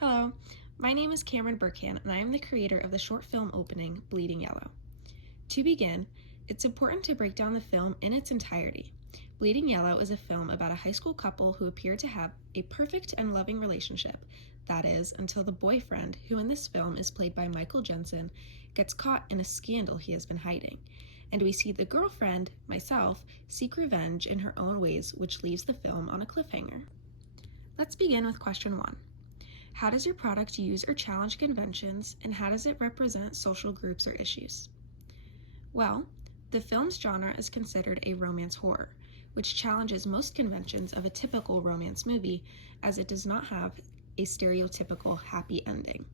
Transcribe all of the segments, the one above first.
Hello, my name is Camryn Bercan, and I am the creator of the short film opening, Bleeding Yellow. To begin, it's important to break down the film in its entirety. Bleeding Yellow is a film about a high school couple who appear to have a perfect and loving relationship. That is, until the boyfriend, who in this film is played by Michael Jensen, gets caught in a scandal he has been hiding. And we see the girlfriend, myself, seek revenge in her own ways, which leaves the film on a cliffhanger. Let's begin with question 1. How does your product use or challenge conventions, and how does it represent social groups or issues? Well, the film's genre is considered a romance horror, which challenges most conventions of a typical romance movie, as it does not have a stereotypical happy ending.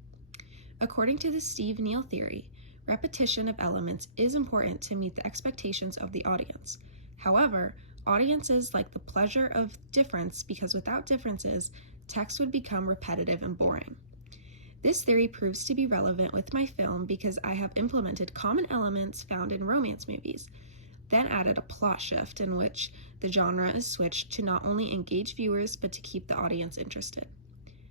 According to the Steve Neal theory, repetition of elements is important to meet the expectations of the audience. However, audiences like the pleasure of difference because without differences, text would become repetitive and boring. This theory proves to be relevant with my film because I have implemented common elements found in romance movies, then added a plot shift in which the genre is switched to not only engage viewers but to keep the audience interested.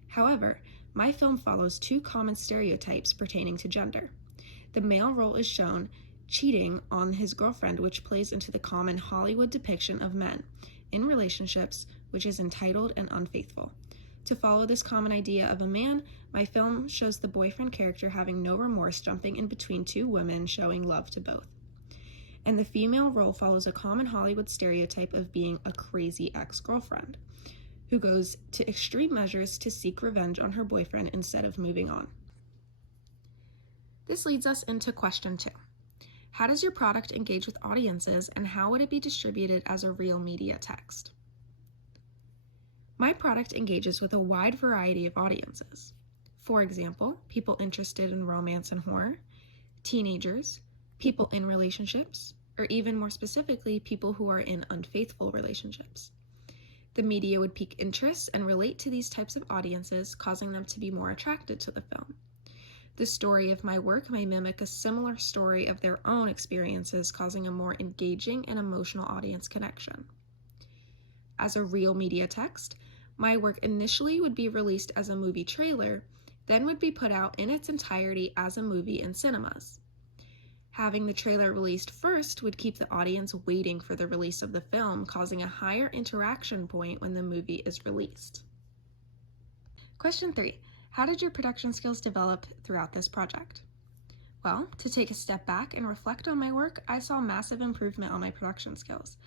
However, my film follows two common stereotypes pertaining to gender. The male role is shown cheating on his girlfriend, which plays into the common Hollywood depiction of men in relationships, which is entitled and unfaithful. To follow this common idea of a man, my film shows the boyfriend character having no remorse jumping in between two women, showing love to both. And the female role follows a common Hollywood stereotype of being a crazy ex-girlfriend, who goes to extreme measures to seek revenge on her boyfriend instead of moving on. This leads us into question 2. How does your product engage with audiences, and how would it be distributed as a real media text? My product engages with a wide variety of audiences. For example, people interested in romance and horror, teenagers, people in relationships, or even more specifically, people who are in unfaithful relationships. The media would pique interest and relate to these types of audiences, causing them to be more attracted to the film. The story of my work may mimic a similar story of their own experiences, causing a more engaging and emotional audience connection. As a real media text, my work initially would be released as a movie trailer, then would be put out in its entirety as a movie in cinemas. Having the trailer released first would keep the audience waiting for the release of the film, causing a higher interaction point when the movie is released. Question 3. How did your production skills develop throughout this project? Well, to take a step back and reflect on my work, I saw massive improvement on my production skills.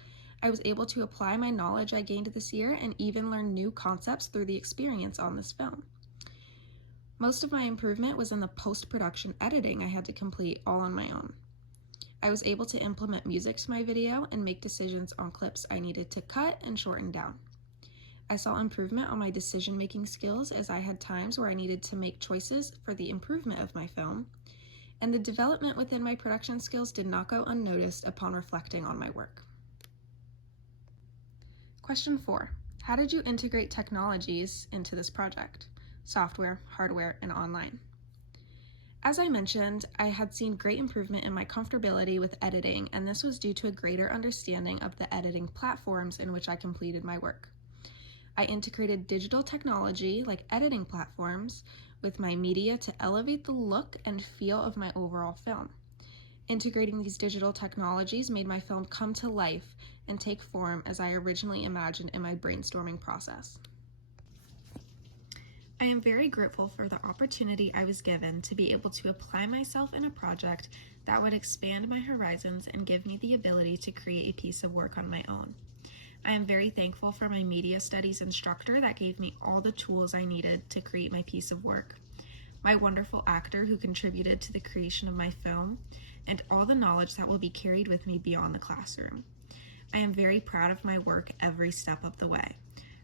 I was able to apply my knowledge I gained this year and even learn new concepts through the experience on this film. Most of my improvement was in the post-production editing I had to complete all on my own. I was able to implement music to my video and make decisions on clips I needed to cut and shorten down. I saw improvement on my decision-making skills as I had times where I needed to make choices for the improvement of my film, and the development within my production skills did not go unnoticed upon reflecting on my work. Question 4. How did you integrate technologies into this project? Software, hardware, and online. As I mentioned, I had seen great improvement in my comfortability with editing, and this was due to a greater understanding of the editing platforms in which I completed my work. I integrated digital technology like editing platforms with my media to elevate the look and feel of my overall film. Integrating these digital technologies made my film come to life and take form as I originally imagined in my brainstorming process. I am very grateful for the opportunity I was given to be able to apply myself in a project that would expand my horizons and give me the ability to create a piece of work on my own. I am very thankful for my media studies instructor that gave me all the tools I needed to create my piece of work, my wonderful actor who contributed to the creation of my film, and all the knowledge that will be carried with me beyond the classroom. I am very proud of my work every step of the way,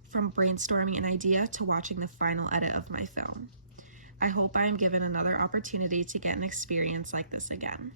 from brainstorming an idea to watching the final edit of my film. I hope I am given another opportunity to get an experience like this again.